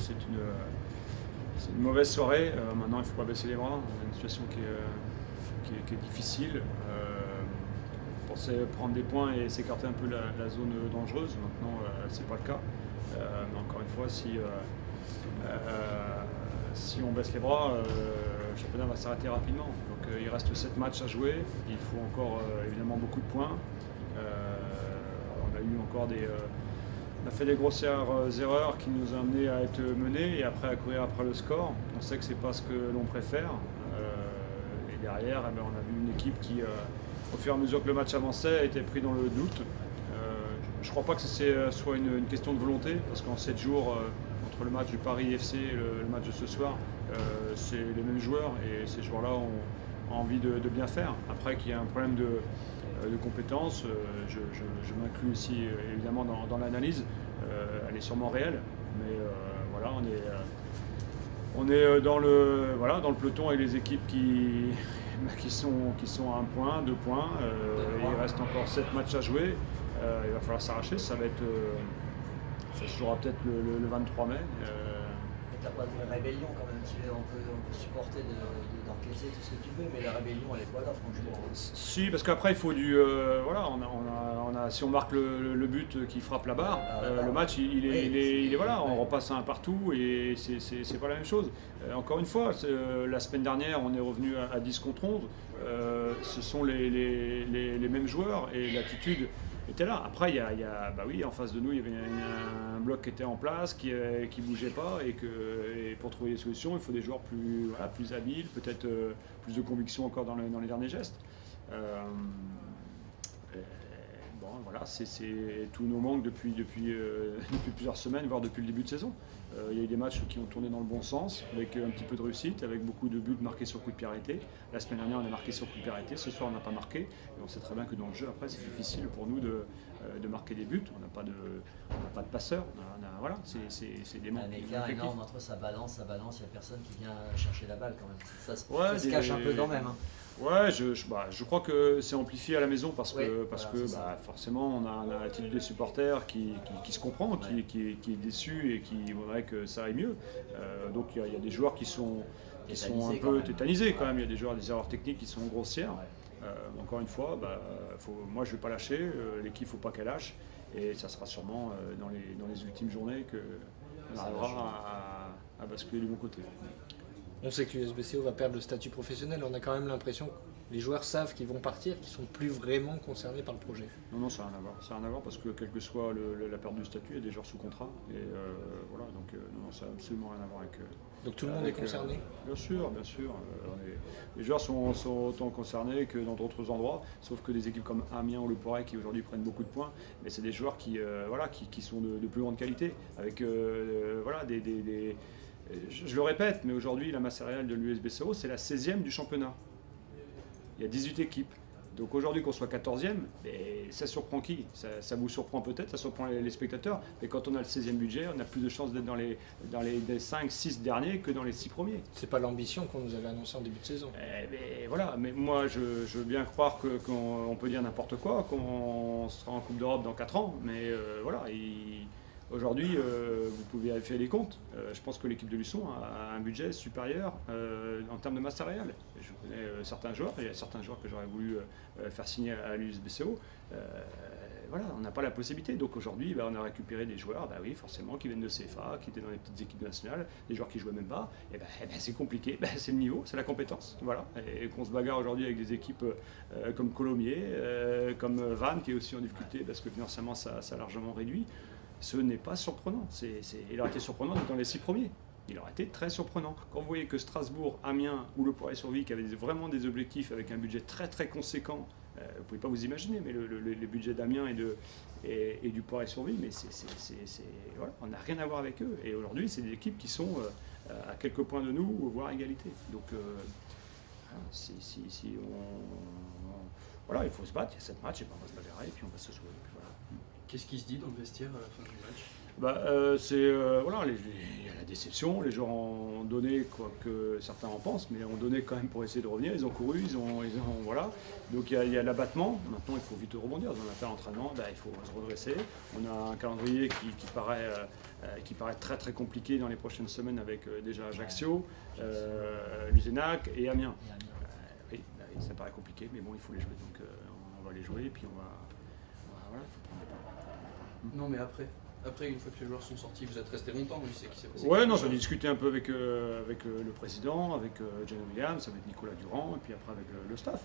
c'est une mauvaise soirée. Maintenant, il ne faut pas baisser les bras. On a une situation qui est difficile. On pensait prendre des points et s'écarter un peu la zone dangereuse. Maintenant, ce n'est pas le cas. Mais encore une fois, si on baisse les bras, le championnat va s'arrêter rapidement. Donc il reste 7 matchs à jouer. Il faut encore évidemment beaucoup de points. On a eu encore on a fait des grossières erreurs qui nous ont amenés à être menés et après à courir après le score. On sait que c'est pas ce que l'on préfère. Et derrière, on a vu une équipe qui, au fur et à mesure que le match avançait, était pris dans le doute. Je ne crois pas que ce soit une question de volonté, parce qu'en 7 jours, entre le match du Paris FC et le match de ce soir, c'est les mêmes joueurs et ces joueurs-là ont envie de bien faire. Après qu'il y ait un problème de compétences, je m'inclus aussi évidemment dans l'analyse, elle est sûrement réelle, mais voilà, on est dans le peloton avec les équipes qui sont à 1 point, 2 points, il reste encore 7 matchs à jouer, il va falloir s'arracher, ça se jouera peut-être le 23 mai. T'as pas de rébellion quand même, on peut supporter d'encaisser tout ce que tu veux, mais la rébellion elle est pas là franchement. Si, parce qu'après il faut si on marque le but qui frappe la barre, le match il est voilà, on repasse à un partout et c'est pas la même chose. Encore une fois, la semaine dernière on est revenu à 10 contre 11, ce sont les mêmes joueurs et l'attitude était là. Après, oui, en face de nous, il y avait un bloc qui était en place, qui bougeait pas, et pour trouver des solutions, il faut des joueurs plus habiles, peut-être plus de conviction encore dans les derniers gestes. Voilà, c'est tous nos manques depuis plusieurs semaines, voire depuis le début de saison. Il y a eu des matchs qui ont tourné dans le bon sens, avec un petit peu de réussite, avec beaucoup de buts marqués sur coup de pied arrêté. La semaine dernière, on a marqué sur coup de pied arrêté. Ce soir, on n'a pas marqué. Et on sait très bien que dans le jeu, après, c'est difficile pour nous de marquer des buts. On n'a pas de passeur. Voilà, c'est des manques. Un écart énorme entre ça balance, il n'y a personne qui vient chercher la balle quand même. Ça se cache un peu quand même. Hein. Ouais, je crois que c'est amplifié à la maison parce que forcément on a un attitude des supporters qui se comprend, qui est déçu et qui voudrait que ça aille mieux. Donc il y a des joueurs qui sont un peu tétanisés quand même. Il y a des joueurs, des erreurs techniques qui sont grossières. Encore une fois, moi je ne vais pas lâcher, l'équipe ne faut pas qu'elle lâche et ça sera sûrement dans les ultimes journées qu'on arrivera à basculer du bon côté. On sait que l'USBCO va perdre le statut professionnel, on a quand même l'impression que les joueurs savent qu'ils vont partir, qu'ils ne sont plus vraiment concernés par le projet. Non, ça n'a rien à voir. Ça n'a rien à voir parce que quelle que soit la perte du statut, il y a des joueurs sous contrat. Et voilà, donc non, ça n'a absolument rien à voir avec. Donc tout le monde est concerné Bien sûr. Les joueurs sont autant concernés que dans d'autres endroits, sauf que des équipes comme Amiens ou Le Porret qui aujourd'hui prennent beaucoup de points, mais c'est des joueurs qui sont de plus grande qualité, avec je le répète, mais aujourd'hui, la masse salariale de l'USBCO, c'est la 16e du championnat. Il y a 18 équipes. Donc aujourd'hui, qu'on soit 14e, ça surprend qui ? Ça vous surprend peut-être, ça surprend les spectateurs, mais quand on a le 16e budget, on a plus de chances d'être dans les 5-6 derniers que dans les 6 premiers. C'est pas l'ambition qu'on nous avait annoncée en début de saison. Mais moi, je veux bien croire qu'on peut dire n'importe quoi, qu'on sera en Coupe d'Europe dans 4 ans, mais aujourd'hui, vous pouvez faire les comptes. Je pense que l'équipe de Luçon a un budget supérieur en termes de masse salariale. Je connais certains joueurs, il y a certains joueurs que j'aurais voulu faire signer à l'USBCO. On n'a pas la possibilité. Donc aujourd'hui, on a récupéré des joueurs, forcément, qui viennent de CFA, qui étaient dans les petites équipes nationales, des joueurs qui ne jouaient même pas. C'est compliqué, c'est le niveau, c'est la compétence. Voilà. Et qu'on se bagarre aujourd'hui avec des équipes comme Colomiers, comme Vannes, qui est aussi en difficulté parce que financièrement, ça a largement réduit. Ce n'est pas surprenant. Il aurait été surprenant d'être dans les 6 premiers. Il aurait été très surprenant. Quand vous voyez que Strasbourg, Amiens ou Le Porret-sur-Vie, qui avaient vraiment des objectifs avec un budget très très conséquent, vous ne pouvez pas vous imaginer, mais le budget d'Amiens et du Porret-sur-Vie, mais on n'a rien à voir avec eux. Et aujourd'hui, c'est des équipes qui sont à quelques points de nous, voire à égalité. Donc, il faut se battre. Il y a 7 matchs, et on va se bagarrer, et puis on va se sauver. Voilà. Qu'est-ce qui se dit dans le vestiaire à la fin du match ? Il y a la déception, les joueurs ont donné, quoi que certains en pensent, mais ont donné quand même pour essayer de revenir. Ils ont couru, voilà. Donc il y a l'abattement. Maintenant, il faut vite rebondir. Dans un tel entraînement, il faut se redresser. On a un calendrier qui paraît très très compliqué dans les prochaines semaines avec déjà Ajaccio, Luzenac et Amiens. Oui, ça paraît compliqué, mais bon, il faut les jouer. Donc on va les jouer et puis voilà, il faut prendre les pas. Non, mais après, une fois que les joueurs sont sortis, vous êtes resté longtemps, oui, c'est qui s'est passé. Ouais, non, j'en ai discuté un peu avec le président, avec John Williams, avec Nicolas Durand, et puis après avec le staff.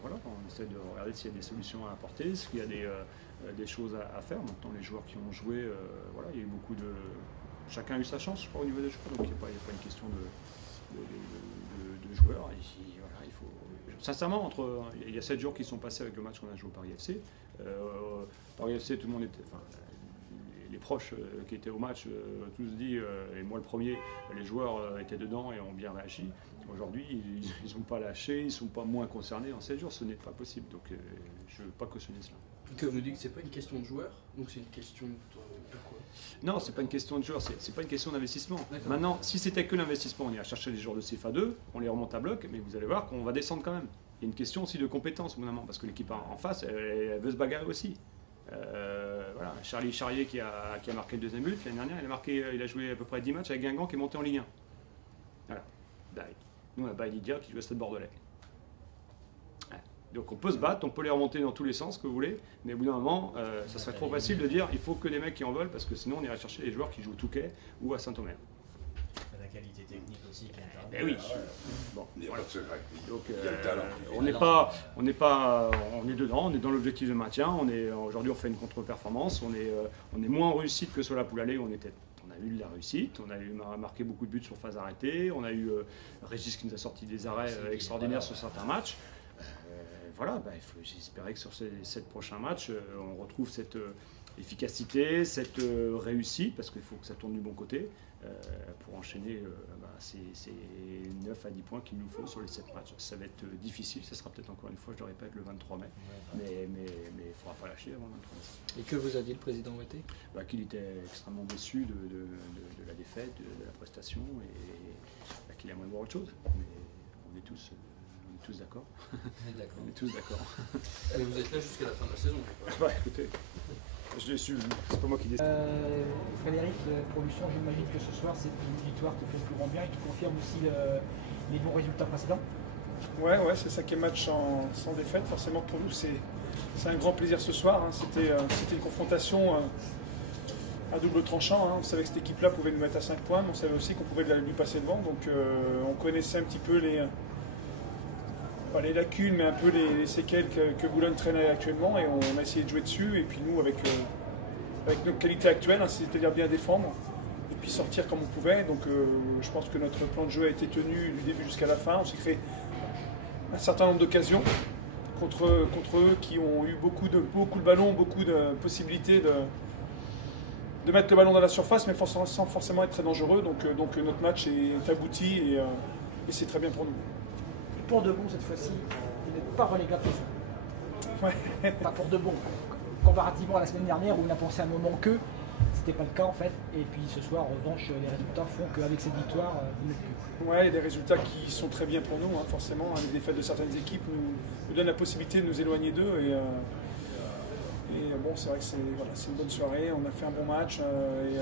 Voilà, on essaie de regarder s'il y a des solutions à apporter, s'il y a des choses à faire. Maintenant, les joueurs qui ont joué, voilà, il y a eu beaucoup de. Chacun a eu sa chance, je crois, au niveau des joueurs, donc il n'y a pas une question de joueurs. Et voilà, il faut. Sincèrement, il y a 7 jours qui sont passés avec le match qu'on a joué au Paris FC. Paris FC, tout le monde était. Les proches qui étaient au match, tous dit, et moi le premier, les joueurs étaient dedans et ont bien réagi. Aujourd'hui, ils n'ont pas lâché, ils ne sont pas moins concernés en 7 jours, ce n'est pas possible. Donc je ne veux pas cautionner cela. Que vous dites que ce n'est pas une question de joueurs, donc c'est une question de quoi? Non, ce n'est pas une question de joueurs, c'est pas une question d'investissement. Maintenant, si c'était que l'investissement, on ira chercher les joueurs de CFA2, on les remonte à bloc, mais vous allez voir qu'on va descendre quand même. Il y a une question aussi de compétence, au bout d'un moment, parce que l'équipe en face, elle veut se bagarrer aussi. Voilà, Charlie Charrier qui a marqué le deuxième but, l'année dernière il a joué à peu près 10 matchs avec Guingamp qui est monté en Ligue 1. Voilà. Nous on a Baïlidia qui joue à Stade Bordelais. Ouais. Donc on peut se battre, on peut les remonter dans tous les sens que vous voulez, mais au bout d'un moment, ça serait trop facile de dire il faut que des mecs qui en veulent, parce que sinon on irait chercher les joueurs qui jouent au Touquet ou à Saint-Omer. La qualité technique aussi qui intervient. Ben oui. Bon, il n'y a pas de secret. Donc, il y a le talent. On est dedans, on est dans l'objectif de maintien. Aujourd'hui, on fait une contre-performance. On est moins en réussite que sur la poule allée. On a eu de la réussite. On a marqué beaucoup de buts sur phase arrêtée. On a eu Régis qui nous a sorti des arrêts extraordinaires sur certains matchs. Voilà, il faut espérer que sur ces 7 prochains matchs, on retrouve cette efficacité, cette réussite, parce qu'il faut que ça tourne du bon côté. Pour enchaîner ces 9 à 10 points qu'il nous faut sur les 7 matchs. Ça va être difficile, ça sera peut-être encore une fois, je le répète, le 23 mai, mais il ne faudra pas lâcher avant le 23 mai. Et que vous a dit le président Ouetté? Qu'il était extrêmement déçu de la défaite, de la prestation, et qu'il aimerait voir autre chose. Mais on est tous d'accord. On est tous d'accord. Et vous êtes là jusqu'à la fin de la saison. Écoutez, je l'ai su, c'est pas moi qui décide. Frédéric, Production, j'imagine que ce soir c'est une victoire qui fait le plus grand bien et qui confirme aussi les bons résultats précédents. Ouais, c'est le 5e match sans défaite. Forcément pour nous c'est un grand plaisir ce soir. C'était une confrontation à double tranchant. On savait que cette équipe-là pouvait nous mettre à 5 points, mais on savait aussi qu'on pouvait lui passer devant. Donc on connaissait un petit peu pas les lacunes, mais un peu les séquelles que Boulogne traîne actuellement, et on a essayé de jouer dessus. Et puis nous, avec nos qualités actuelles, c'est-à-dire bien défendre et puis sortir comme on pouvait. Donc je pense que notre plan de jeu a été tenu du début jusqu'à la fin. On s'est créé un certain nombre d'occasions contre eux qui ont eu beaucoup de ballons, beaucoup de possibilités de mettre le ballon dans la surface, mais sans forcément être très dangereux. Donc notre match est abouti et c'est très bien pour nous. Pour de bon cette fois-ci, vous n'êtes pas relégable. Ouais. Pas pour de bon. Comparativement à la semaine dernière où on a pensé un moment que c'était pas le cas en fait. Et puis ce soir, en revanche, les résultats font qu'avec cette victoire, vous n'êtes plus. Ouais, il y a des résultats qui sont très bien pour nous, forcément. Les défaites de certaines équipes nous donnent la possibilité de nous éloigner d'eux. Et bon, c'est vrai que c'est une bonne soirée. On a fait un bon match. Et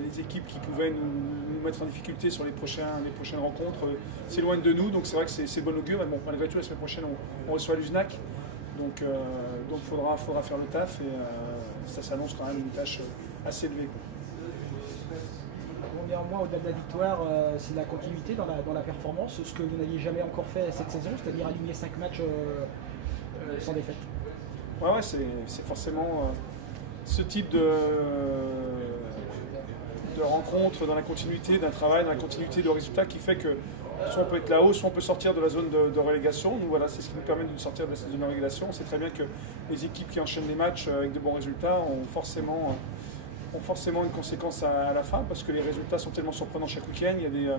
les équipes qui pouvaient nous mettre en difficulté sur les prochaines rencontres s'éloignent de nous. Donc c'est vrai que c'est bon augure. Mais bon, malgré tout, la semaine prochaine, on reçoit Luzenac. Donc faudra faire le taf. Et ça s'annonce quand même une tâche assez élevée. Bon, néanmoins, au-delà de la victoire, c'est la continuité dans la performance, ce que vous n'aviez jamais encore fait cette saison, c'est-à-dire aligner 5 matchs sans défaite. Ouais, c'est forcément ce type de rencontre dans la continuité d'un travail, dans la continuité de résultats qui fait que soit on peut être là-haut, soit on peut sortir de la zone de relégation. Nous, voilà, c'est ce qui nous permet de sortir de la zone de relégation. On sait très bien que les équipes qui enchaînent les matchs avec de bons résultats ont forcément une conséquence à la fin, parce que les résultats sont tellement surprenants chaque week-end. Il y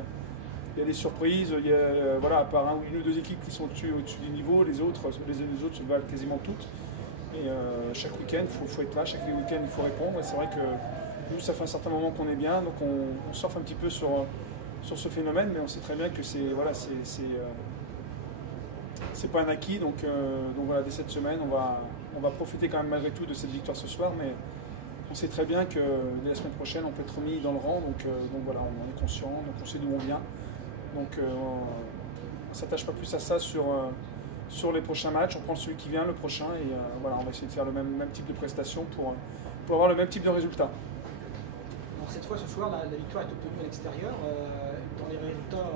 a des surprises, à part une ou deux équipes qui sont au-dessus du niveau, les autres se valent quasiment toutes. Et chaque week-end, il faut être là, chaque week-end, il faut répondre. Et c'est vrai que Nous, ça fait un certain moment qu'on est bien, donc on surfe un petit peu sur ce phénomène, mais on sait très bien que c'est pas un acquis. Donc voilà, dès cette semaine, on va profiter quand même malgré tout de cette victoire ce soir, mais on sait très bien que dès la semaine prochaine, on peut être remis dans le rang. Donc voilà, on est conscient, donc on sait d'où on vient. Donc on ne s'attache pas plus à ça sur les prochains matchs. On prend celui qui vient, le prochain, et voilà, on va essayer de faire le même type de prestation pour avoir le même type de résultat. Alors cette fois, ce soir, la victoire est obtenue à l'extérieur. Dans les résultats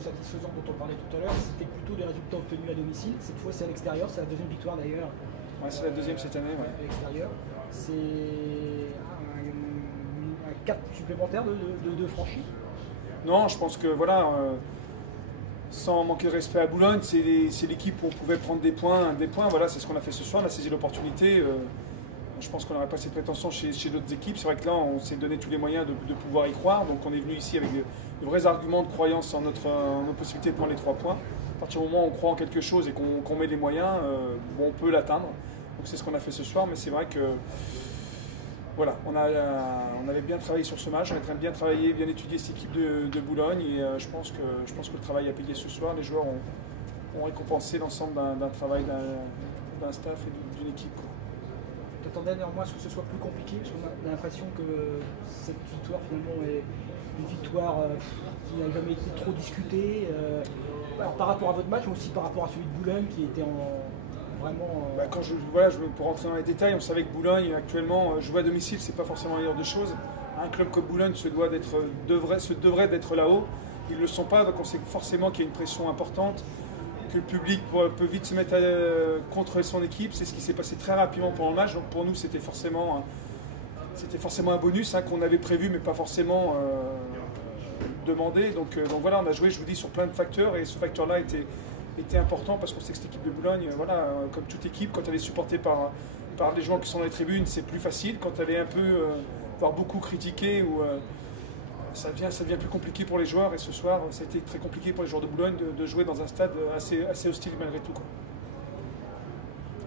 satisfaisants dont on parlait tout à l'heure, c'était plutôt des résultats obtenus à domicile. Cette fois, c'est à l'extérieur. C'est la deuxième victoire d'ailleurs. Ouais, c'est la deuxième cette année. Ouais. À l'extérieur. C'est un cap supplémentaire de franchi. Non, je pense que voilà, sans manquer de respect à Boulogne, c'est l'équipe où on pouvait prendre des points. Voilà, c'est ce qu'on a fait ce soir. On a saisi l'opportunité. Je pense qu'on n'aurait pas cette prétention chez d'autres équipes. C'est vrai que là, on s'est donné tous les moyens de pouvoir y croire. Donc on est venu ici avec de vrais arguments de croyance en nos possibilités de prendre les 3 points. À partir du moment où on croit en quelque chose et qu'on met les moyens, on peut l'atteindre. Donc c'est ce qu'on a fait ce soir. Mais c'est vrai que voilà, on avait bien travaillé sur ce match. On avait bien travaillé, bien étudié cette équipe de Boulogne. Et je pense que le travail a payé ce soir. Les joueurs ont récompensé l'ensemble d'un travail d'un staff et d'une équipe. T'attendais néanmoins à ce que ce soit plus compliqué, parce qu'on a l'impression que cette victoire finalement est une victoire qui n'a jamais été trop discutée. Alors, par rapport à votre match, mais aussi par rapport à celui de Boulogne qui était vraiment. Pour rentrer dans les détails, on savait que Boulogne actuellement jouer à domicile, c'est pas forcément la meilleure des choses. Un club comme Boulogne devrait d'être là-haut. Ils ne le sont pas, donc on sait forcément qu'il y a une pression importante. Que le public peut vite se mettre contre son équipe. C'est ce qui s'est passé très rapidement pendant le match. Donc pour nous, c'était forcément un bonus qu'on avait prévu, mais pas forcément demandé. Donc voilà, on a joué, je vous dis, sur plein de facteurs. Et ce facteur-là était important parce qu'on sait que cette équipe de Boulogne, voilà, comme toute équipe, quand elle est supportée par des gens qui sont dans les tribunes, c'est plus facile. Quand elle est un peu, voire beaucoup critiquée, ça devient plus compliqué pour les joueurs, et ce soir, ça a été très compliqué pour les joueurs de Boulogne de jouer dans un stade assez hostile malgré tout.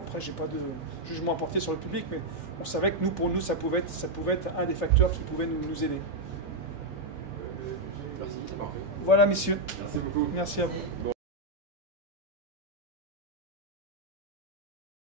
Après, j'ai pas de jugement à porter sur le public, mais on savait que pour nous, ça pouvait être un des facteurs qui pouvait nous aider. Merci, c'est parfait. Voilà, messieurs. Merci beaucoup. Merci à vous.